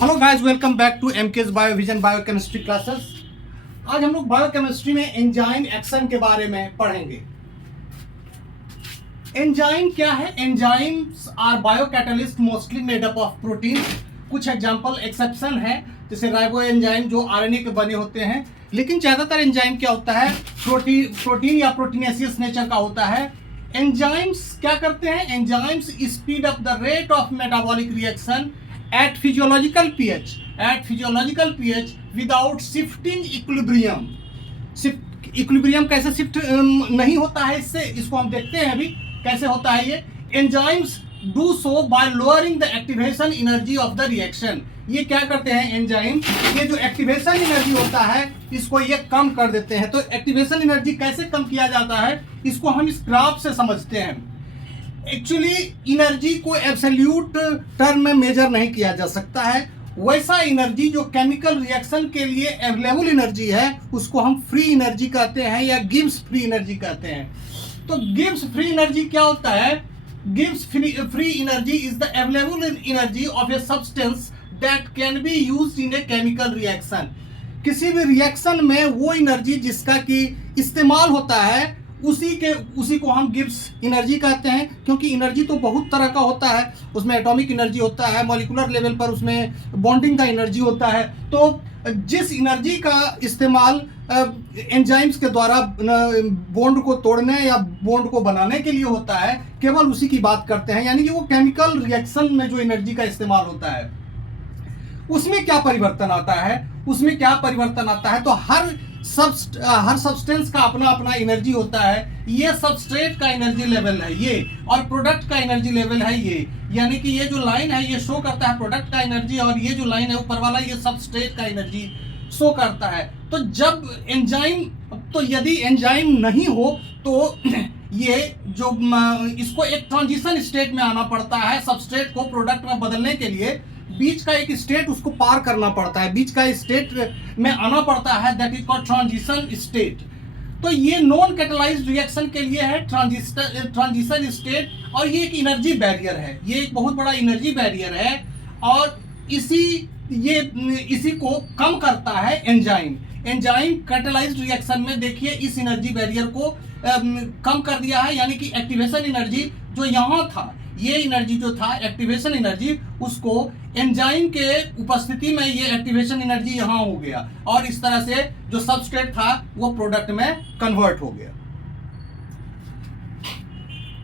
Hello guys, welcome back to MK's Biovision biochemistry classes. आज हम लोग बायोकेमिस्ट्री में एंजाइम एक्शन के बारे में पढ़ेंगे। एंजाइम क्या है? Enzymes are biocatalyst mostly made up of protein. कुछ एग्जांपल एक्सेप्शन है, जैसे राइबो एंजाइम जो आरएनए के बने होते हैं, लेकिन ज्यादातर एंजाइम क्या होता है? प्रोटीन या प्रोटीनेसियस नेचर का होता है। एंजाइम्स क्या करते हैं? Enzymes speed up the rate of metabolic reaction at physiological pH without shifting equilibrium। Equilibrium कैसे शिफ्ट नहीं होता है इससे, इसको हम देखते हैं अभी कैसे होता है ये। Enzymes do so bye lowering the activation energy of the reaction. ये क्या करते हैं एंजाइम? ये जो एक्टिवेशन एनर्जी होता है इसको ये कम कर देते हैं। तो एक्टिवेशन एनर्जी कैसे कम किया जाता है, इसको हम इस ग्राफ से समझते हैं। एक्चुअली एनर्जी को एब्सोल्यूट टर्म में मेजर नहीं किया जा सकता है। वैसा एनर्जी जो केमिकल रिएक्शन के लिए अवेलेबल एनर्जी है उसको हम फ्री एनर्जी कहते हैं या गिब्स फ्री एनर्जी कहते हैं। तो गिब्स फ्री एनर्जी क्या होता है? Gibbs free energy is the available energy of a substance that can be used in a chemical reaction. किसी भी रिएक्शन में वो एनर्जी जिसका कि इस्तेमाल होता है उसी को हम गिब्स एनर्जी कहते हैं। क्योंकि एनर्जी तो बहुत तरह का होता है, उसमें एटॉमिक एनर्जी होता है, मॉलिक्यूलर लेवल पर उसमें बॉन्डिंग का एनर्जी होता है। तो जिस एनर्जी का इस्तेमाल एंजाइम्स के द्वारा बॉन्ड को तोड़ने या बॉन्ड को बनाने के लिए होता है, केवल उसी की बात करते हैं। यानी कि वो केमिकल रिएक्शन में जो एनर्जी का इस्तेमाल होता है उसमें क्या परिवर्तन आता है, तो हर सब्सटेंस का अपना अपना एनर्जी होता है। ये सबस्ट्रेट का एनर्जी लेवल है ये, और प्रोडक्ट का एनर्जी लेवल है ये। यानी कि ये जो लाइन है ये शो करता है प्रोडक्ट का एनर्जी, और ये जो लाइन है ऊपर वाला ये सबस्ट्रेट का एनर्जी शो करता है। तो जब यदि एंजाइम नहीं हो तो ये जो इसको एक ट्रांजिशन स्टेट में आना पड़ता है। सबस्ट्रेट को प्रोडक्ट में बदलने के लिए बीच का एक स्टेट उसको पार करना पड़ता है, बीच का स्टेट में आना पड़ता है, that is called transition state. तो ये नॉन कैटालाइज्ड रिएक्शन के लिए है ट्रांजिशन स्टेट, और ये एक एनर्जी बैरियर है, ये एक बहुत बड़ा एनर्जी बैरियर है, और इसी को कम करता है एंजाइम। कैटालाइज्ड रिएक्शन में देखिए इस एनर्जी बैरियर को कम कर दिया है। यानी कि एक्टिवेशन एनर्जी जो यहाँ था, ये एनर्जी जो था एक्टिवेशन एनर्जी, उसको एंजाइम के उपस्थिति में ये एक्टिवेशन एनर्जी यहाँ हो गया, और इस तरह से जो सबस्ट्रेट था वो प्रोडक्ट में कन्वर्ट हो गया।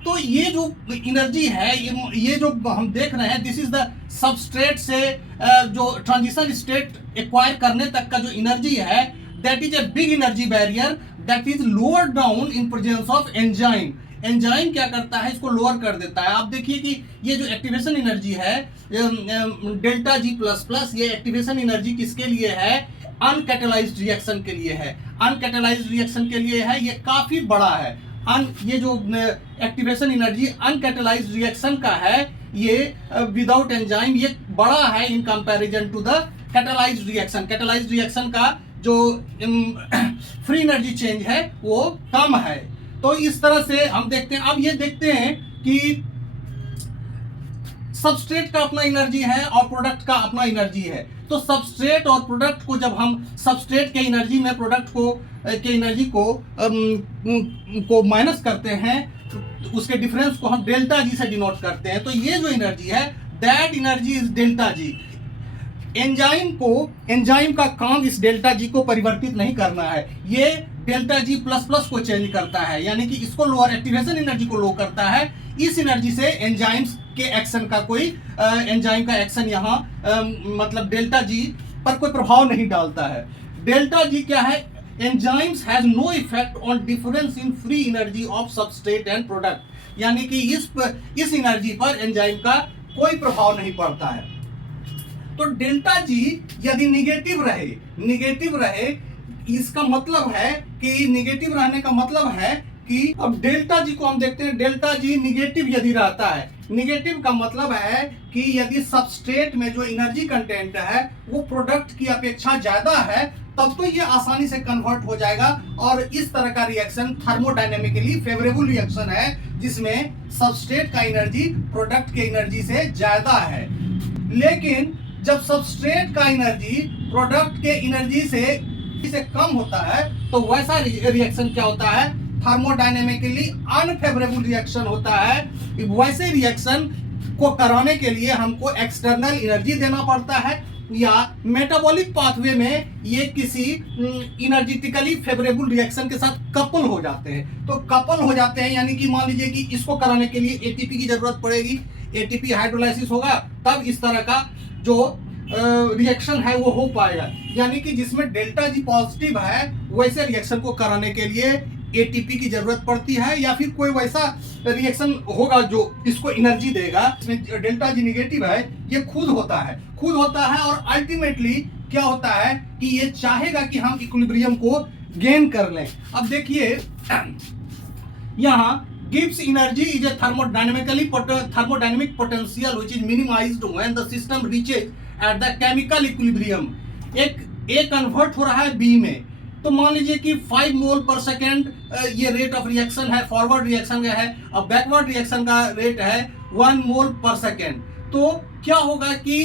तो ये जो एनर्जी है, ये जो हम देख रहे हैं, दिस इज द सबस्ट्रेट से जो ट्रांजिशन स्टेट एक्वायर करने तक का जो एनर्जी है, that is a big energy barrier that is lower down in presence of enzyme. Enzyme क्या करता है? इसको लोअर कर देता है। आप देखिए कि ये जो एक्टिवेशन एनर्जी है डेल्टा जी प्लस प्लस, ये एक्टिवेशन एनर्जी किसके लिए है? अनकैटालाइज्ड रिएक्शन के लिए है। अनकैटालाइज्ड रिएक्शन के लिए है, ये काफी बड़ा है। ये जो एक्टिवेशन एनर्जी अनकैटालाइज्ड रिएक्शन का है, ये विदाउट एंजाइम ये बड़ा है in comparison to the catalysed reaction. Catalysed reaction का जो फ्री एनर्जी चेंज है वो कम है। तो इस तरह से हम देखते हैं। अब ये देखते हैं कि सबस्ट्रेट का अपना एनर्जी है और प्रोडक्ट का अपना एनर्जी है। तो सबस्ट्रेट और प्रोडक्ट को जब हम सबस्ट्रेट के एनर्जी में प्रोडक्ट के एनर्जी को माइनस करते हैं, तो उसके डिफरेंस को हम डेल्टा जी से डिनोट करते हैं। तो ये जो एनर्जी है, that energy is delta G. Enzyme का काम इस डेल्टा जी को परिवर्तित नहीं करना है, ये डेल्टा जी प्लस प्लस को चेंज करता है। यानी कि इसको लोअर एक्टिवेशन एनर्जी को लो करता है। इस एनर्जी से एंजाइम्स के एक्शन का एंजाइम का एक्शन यहाँ मतलब डेल्टा जी पर कोई प्रभाव नहीं डालता है। डेल्टा जी क्या है? Enzymes has no effect on difference in free energy of substrate and product. यानी कि इस एनर्जी पर एंजाइम का कोई प्रभाव नहीं पड़ता है। तो डेल्टा जी यदि निगेटिव रहे, इसका मतलब है कि निगेटिव रहने का मतलब है कि अब डेल्टा जी को हम देखते हैं। डेल्टा जी निगेटिव यदि रहता है, निगेटिव का मतलब है कि यदि सबस्ट्रेट में जो एनर्जी कंटेंट है वो प्रोडक्ट की अपेक्षा ज्यादा है, तब तो ये आसानी से कन्वर्ट हो जाएगा। और इस तरह का रिएक्शन थर्मोडायनेमिकली फेवरेबल रिएक्शन है, जिसमें सबस्ट्रेट का एनर्जी प्रोडक्ट के एनर्जी से ज्यादा है। लेकिन जब सबस्ट्रेट का एनर्जी प्रोडक्ट के एनर्जी से कम होता है तो वैसा रिएक्शन क्या होता है, थर्मोडायनेमिकली अनफेवरेबल रिएक्शन होता है। वैसे रिएक्शन को कराने के लिए हमको एक्सटर्नल एनर्जी देना पड़ता है या मेटाबॉलिक पाथवे में ये किसी एनर्जेटिकली फेवरेबल रिएक्शन के साथ कपल हो जाते हैं। तो कपल हो जाते हैं यानी कि मान लीजिए कि इसको कराने के लिए एटीपी की जरूरत पड़ेगी, एटीपी हाइड्रोलाइसिस होगा तब इस तरह का जो रिएक्शन है वो हो पाएगा। यानी कि जिसमें डेल्टा जी पॉजिटिव है वैसे रिएक्शन को कराने के लिए एटीपी की जरूरत पड़ती है या फिर कोई वैसा रिएक्शन होगा जो इसको एनर्जी देगा। इसमें डेल्टा जी निगेटिव है, ये खुद होता है और अल्टीमेटली क्या होता है कि ये चाहेगा कि हम इक्विलिब्रियम को गेन कर लें। अब देखिए यहाँ gives energy is a thermodynamic potential which is minimized when the system reaches at the chemical equilibrium। एक A कन्वर्ट हो रहा है B में, तो मान लीजिए कि 5 मोल पर सेकेंड ये रेट ऑफ रिएक्शन है, फॉरवर्ड रिएक्शन का है। अब बैकवर्ड रिएक्शन का रेट है 1 मोल पर सेकेंड। तो क्या होगा कि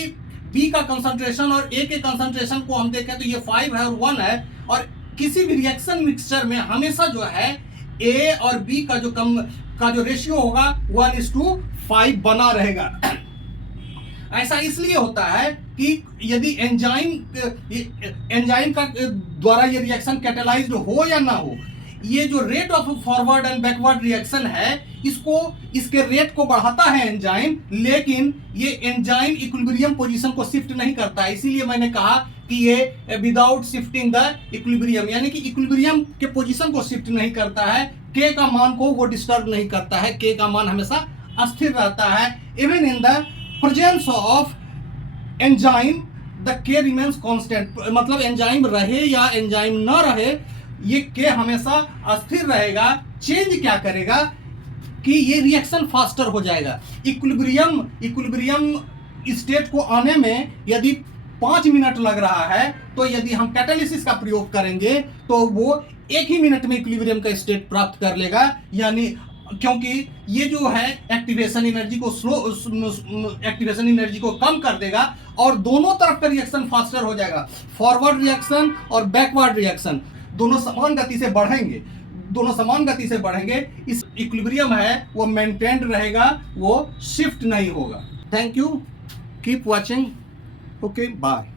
B का कंसंट्रेशन और A के कंसंट्रेशन को हम देखें तो ये 5 है और 1 है, और किसी भी रिएक्शन मिक्सचर में हमेशा जो है A और B का जो रेशियो होगा 1:5 बना रहेगा। ऐसा इसलिए होता है कि यदि एंजाइम का द्वारा ये रिएक्शन कैटेलाइज्ड हो या ना हो, ये जो rate of forward and backward reaction है इसके रेट को बढ़ाता है एंजाइम, लेकिन ये एंजाइम इक्विलिब्रियम पोजीशन को शिफ्ट नहीं करता है। इसीलिए मैंने कहा कि ये विदाउट शिफ्टिंग द इक्विलिब्रियम, यानी कि इक्विलिब्रियम के पोजीशन को शिफ्ट नहीं करता है, के का मान को वो डिस्टर्ब नहीं करता है, के का मान हमेशा अस्थिर रहता है। Even in the presence of enzyme the के रिमेन्स कांस्टेंट, मतलब एंजाइम रहे या एंजाइम न रहे ये के हमेशा अस्थिर रहेगा। चेंज क्या करेगा कि ये रिएक्शन फास्टर हो जाएगा। इक्विलिब्रियम स्टेट को आने में यदि 5 मिनट लग रहा है तो यदि हम कैटालिसिस का प्रयोग करेंगे तो वो 1 ही मिनट में इक्विलिब्रियम का स्टेट प्राप्त कर लेगा। यानी क्योंकि ये जो है एक्टिवेशन एनर्जी को कम कर देगा और दोनों तरफ का रिएक्शन फास्टर हो जाएगा। फॉरवर्ड रिएक्शन और बैकवर्ड रिएक्शन दोनों समान गति से बढ़ेंगे। इस इक्विलिब्रियम है वो मेंटेन्ड रहेगा, वो शिफ्ट नहीं होगा। Thank you, keep watching, okay bye.